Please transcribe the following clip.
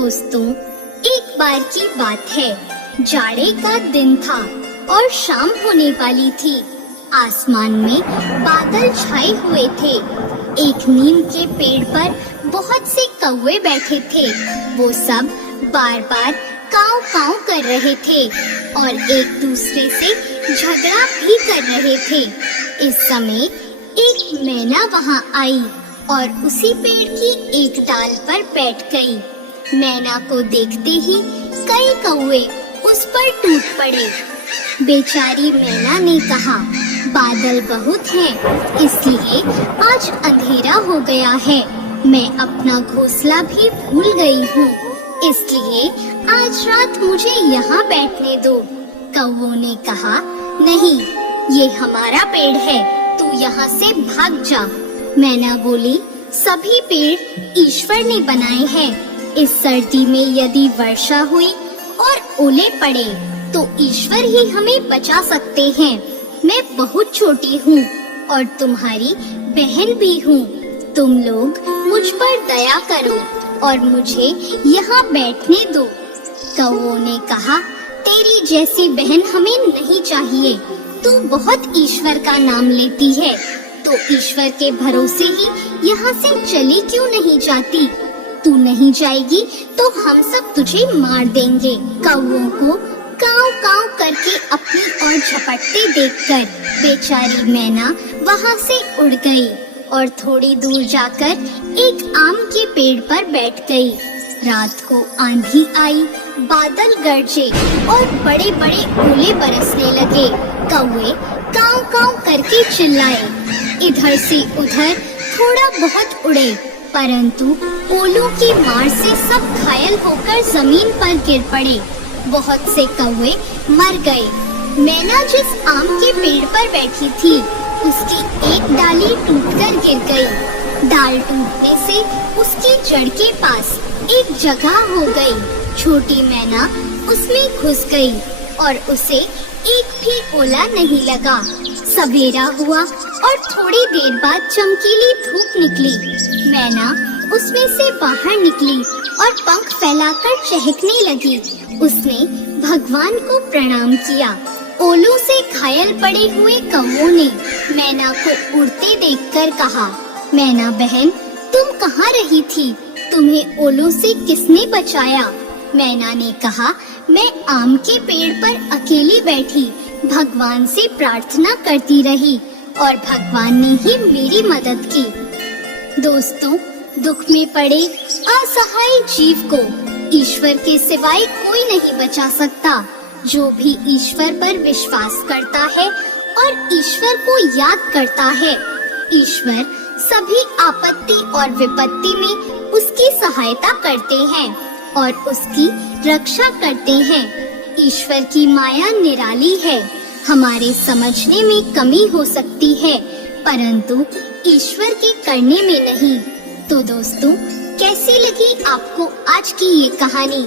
दोस्तों, एक बार की बात है। जाड़े का दिन था और शाम होने वाली थी। आसमान में बादल छाए हुए थे। एक नीम के पेड़ पर बहुत से कौवे बैठे थे। वो सब बार बार काव काव कर रहे थे और एक दूसरे से झगड़ा भी कर रहे थे। इस समय एक मैना वहाँ आई और उसी पेड़ की एक डाल पर बैठ गई। मैना को देखते ही कई कौवे उस पर टूट पड़े। बेचारी मैना ने कहा, बादल बहुत हैं, इसलिए आज अंधेरा हो गया है। मैं अपना घोंसला भी भूल गई हूँ, इसलिए आज रात मुझे यहाँ बैठने दो। कौवों ने कहा, नहीं, ये हमारा पेड़ है, तू यहाँ से भाग जा। मैना बोली, सभी पेड़ ईश्वर ने बनाए हैं। इस सर्दी में यदि वर्षा हुई और ओले पड़े तो ईश्वर ही हमें बचा सकते हैं। मैं बहुत छोटी हूँ और तुम्हारी बहन भी हूँ। तुम लोग मुझ पर दया करो और मुझे यहाँ बैठने दो। कौवों ने कहा, तेरी जैसी बहन हमें नहीं चाहिए। तू बहुत ईश्वर का नाम लेती है, तो ईश्वर के भरोसे ही यहाँ से चली क्यों नहीं जाती? तू नहीं जाएगी तो हम सब तुझे मार देंगे। कौवों को काव काव करके अपनी ओर झपटते देखकर बेचारी मैना वहाँ से उड़ गई और थोड़ी दूर जाकर एक आम के पेड़ पर बैठ गई। रात को आंधी आई, बादल गरजे और बड़े बड़े ओले बरसने लगे। कौवे काव काव करके चिल्लाए। इधर से उधर थोड़ा बहुत उड़े, परंतु ओलों की मार से सब घायल होकर जमीन पर गिर पड़े। बहुत से कौवे मर गए। मैना जिस आम के पेड़ पर बैठी थी, उसकी एक डाली टूटकर गिर गई। डाल टूटने से उसकी जड़ के पास एक जगह हो गई। छोटी मैना उसमें घुस गई और उसे एक भी ओला नहीं लगा। सवेरा हुआ और थोड़ी देर बाद चमकीली धूप निकली। मैना उसमें से बाहर निकली और पंख फैलाकर चहकने लगी। उसने भगवान को प्रणाम किया। ओलों से घायल पड़े हुए कौवों ने मैना को उड़ते देखकर कहा, मैना बहन, तुम कहाँ रही थी? तुम्हें ओलों से किसने बचाया? मैना ने कहा, मैं आम के पेड़ पर अकेली बैठी भगवान से प्रार्थना करती रही और भगवान ने ही मेरी मदद की। दोस्तों, दुख में पड़े असहाय जीव को ईश्वर के सिवाय कोई नहीं बचा सकता। जो भी ईश्वर पर विश्वास करता है और ईश्वर को याद करता है, ईश्वर सभी आपत्ति और विपत्ति में उसकी सहायता करते हैं और उसकी रक्षा करते हैं। ईश्वर की माया निराली है। हमारे समझने में कमी हो सकती है, परंतु ईश्वर के करने में नहीं। तो दोस्तों, कैसी लगी आपको आज की ये कहानी?